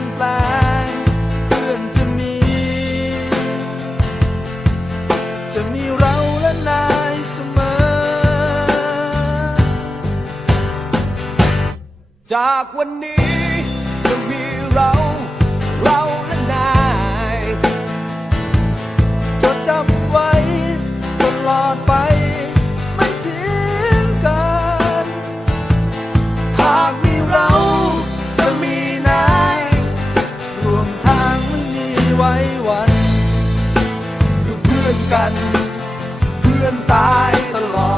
นแปลงเพื่อนจะมี จะมีเราและนายเสมอ จากวันนี้จะมีเรา เรา ตายตลอด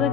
ว่า